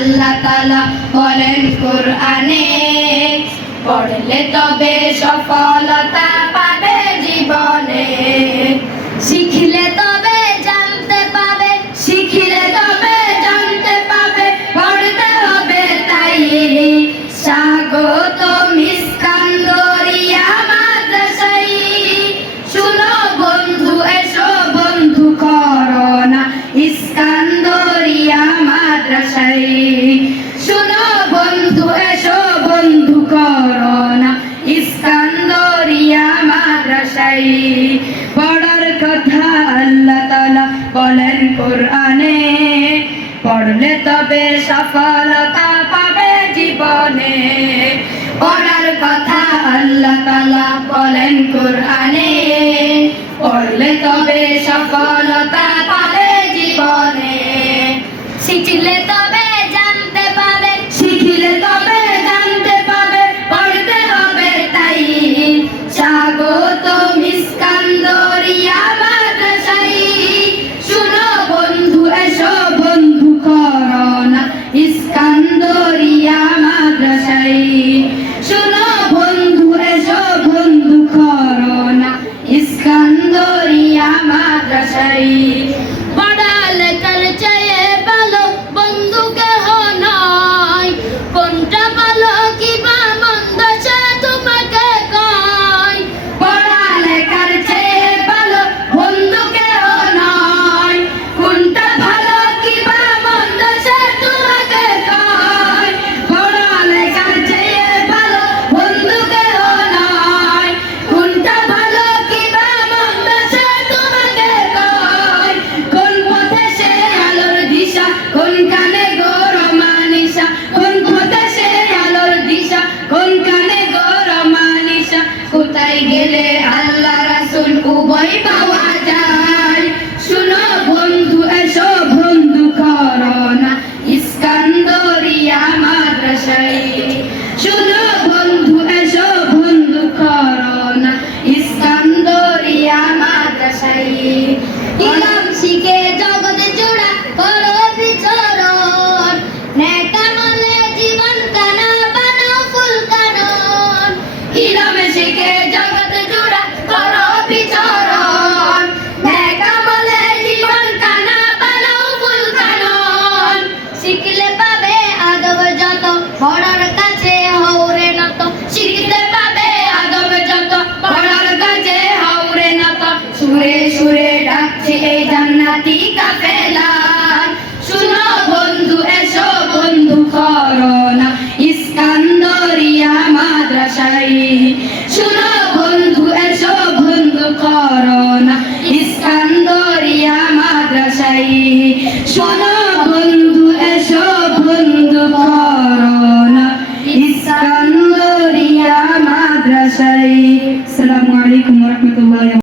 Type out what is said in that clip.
আল্লাহ তাআলা বলেন কোরআনে, পড়লে তবে সফলতা পাবে জীবনে। শিখলে তবে জানতে পাবে, শিখলে তবে জানতে পাবে, পড়তে হবে তাই। স্বাগতম ইস্কান্দরিয়া মাদ্রাসায়, শুনো বন্ধু এসো বন্ধু করোনা ইস্কান্দরিয়া মাদ্রাসায়। শুনো বন্ধু এসো বন্ধু করোনা ইস্কান্দরিয়া মাদ্রাসায়। পড়ার কথা আল্লাহ তাআলা বলেন কোরআনে, পড়লে তবে সফলতা পাবে জীবনে। পড়ার কথা আল্লাহ তাআলা বলেন কোরআনে, পড়লে তবে সফলতা পাবে জীবনে। শিখলে তবে জানতে পাবে, শিখলে তবে জানতে পাবে, পড়তে হবে তাই। স্বাগতম ইস্কান্দরিয়া মাদ্রাসায়, শুনো বন্ধু এসো বন্ধু করোনা ইস্কান্দরিয়া মাদ্রাসায়। শুনো বন্ধু এসো বন্ধু করোনা ইস্কান্দরিয়া মাদ্রাসায়। পড়ালেখার চেয়ে ভালো বন্ধু কেহ নয়, কোনটা ভালো কিবা মন্দ সে তোমাকে কয়। পড়ালেখার চেয়ে ভালো বন্ধু কেহ নয়, কোনটা ভালো কিবা মন্দ সে তোমাকে কয়। পড়ালেখার চেয়ে ভালো বন্ধু কেহ নয়, কোনটা ভালো কিবা মন্দ সে তোমাকে কয়। কোন পথে সে আলোর দিশা, কোন কানে গরমানিসা, কোন পথে সে আলোর দিশা, কোন কানে গরমানিসা। কোথায় গেলে আল্লাহ রাসূল উভয় পাওয়া যায়। শুনো বন্ধু এসো বন্ধু করোনা ইস্কান্দরিয়া মাদ্রাসায়। শুনো বন্ধু এসো বন্ধু করোনা ইস্কান্দরিয়া মাদ্রাসায়। ইলম শিখে জগতে জোড়া করো বিচরণ, নেক আমলে জীবন কানা বানাও ফুল কানন। ইলম শিখে জগতে জোড়া করো বিচরণ, নেক আমলে জীবন কানা বানাও ফুল কানন। শিখলে পাবে আদব যত, পড়ার কাছে হওরে নত। শিখতে পাবে আদব যত, পড়ার কাছে হওরে নত। সুরে সুরে ডাকছে এই জান্নাতি কাফেলা, শুনো বন্ধু এসো বন্ধু করোনা ইস্কান্দরিয়া মাদ্রাসায়। শুনো বন্ধু এসো বন্ধু করোনা ইস্কান্দরিয়া মাদ্রাসায়। শুনো